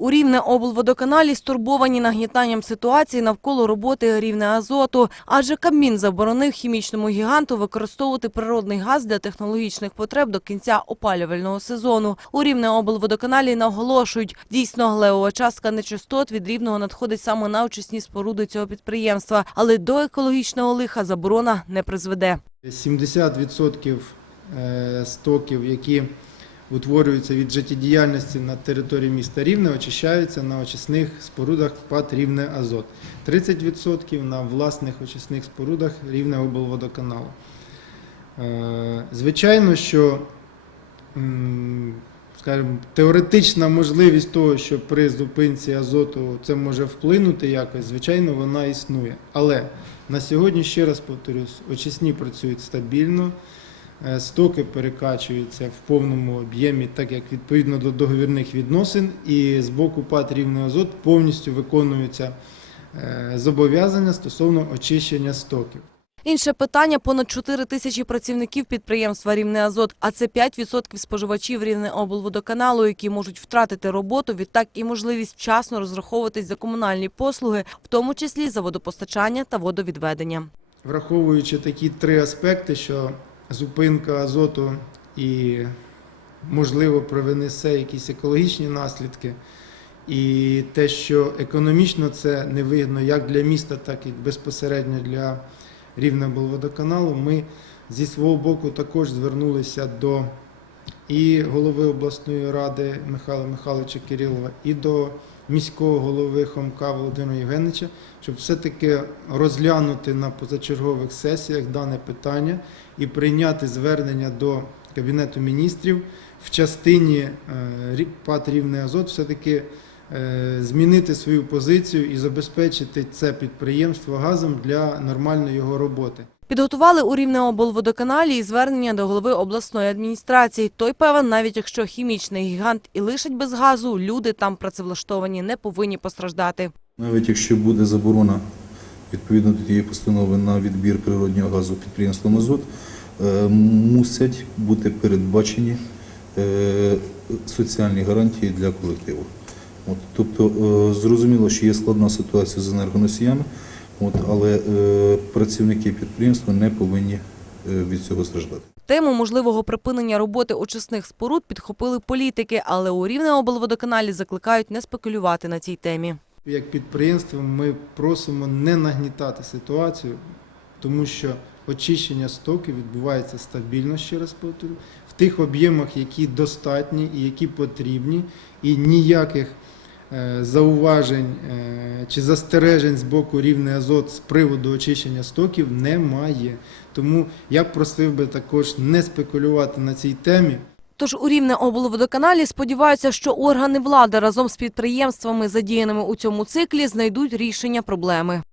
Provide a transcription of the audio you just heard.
У Рівне облводоканалі стурбовані нагнітанням ситуації навколо роботи рівне азоту, адже Кабмін заборонив хімічному гіганту використовувати природний газ для технологічних потреб до кінця опалювального сезону. У Рівне облводоканалі наголошують, дійсно глеова частка нечистот від рівного надходить саме на очисні споруди цього підприємства, але до екологічного лиха заборона не призведе. 70% е, стоків, які утворюються від життєдіяльності на території міста Рівне, очищаються на очисних спорудах ПАТ Рівне Азот. 30% на власних очисних спорудах Рівне облводоканалу. Е, Звичайно, що скажімо, теоретична можливість того, що при зупинці азоту це може вплинути якось, звичайно, вона існує. Але на сьогодні, ще раз повторюсь, очисні працюють стабільно, стоки перекачуються в повному об'ємі, так як відповідно до договірних відносин, і з боку ПАТ «Рівний Азот повністю виконуються е, зобов'язання стосовно очищення стоків. Інше питання – понад 4 тисячі працівників підприємства «Рівне Азот», а це 5% споживачів Рівне облводоканалу, які можуть втратити роботу, відтак і можливість вчасно розраховуватись за комунальні послуги, в тому числі за водопостачання та водовідведення. Враховуючи такі три аспекти, що зупинка азоту і, можливо, привнесе якісь екологічні наслідки, і те, що економічно це невигідно як для міста, так і безпосередньо для Рівнеблводоканалу, ми зі свого боку також звернулися до і голови обласної ради Михайла Михайловича Кирилова, і до міського голови Хомка Володимира Євгеновича, щоб все-таки розглянути на позачергових сесіях дане питання і прийняти звернення до Кабінету міністрів в частині е, ПАТ Рівний Азот все-таки змінити свою позицію і забезпечити це підприємство газом для нормальної його роботи. Підготували у Рівне облводоканалі і звернення до голови обласної адміністрації. Той певен, навіть якщо хімічний гігант і лишить без газу, люди там працевлаштовані не повинні постраждати. Навіть якщо буде заборона відповідно до тієї постанови на відбір природнього газу підприємством «Азот», е, мусять бути передбачені е, соціальні гарантії для колективу. От, тобто е, зрозуміло, що є складна ситуація з енергоносіями, от, але е, працівники підприємства не повинні е, від цього страждати. Тему можливого припинення роботи очисних споруд підхопили політики, але у Рівне облводоканалі закликають не спекулювати на цій темі. Як підприємство ми просимо не нагнітати ситуацію, тому що очищення стоків відбувається стабільно, ще раз повторю, в тих об'ємах, які достатні і які потрібні, і ніяких зауважень е, чи застережень з боку рівний азот з приводу очищення стоків немає. Тому я просив би також не спекулювати на цій темі. Тож у Рівне облводоканалі сподіваються, що органи влади разом з підприємствами, задіяними у цьому циклі, знайдуть рішення проблеми.